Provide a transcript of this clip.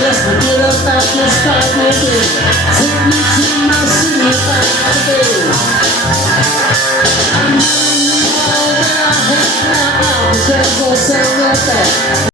Let's forget about this time we'll be. Take me to my city by the day. I'm running all that I have now. The train's gonna sound like that.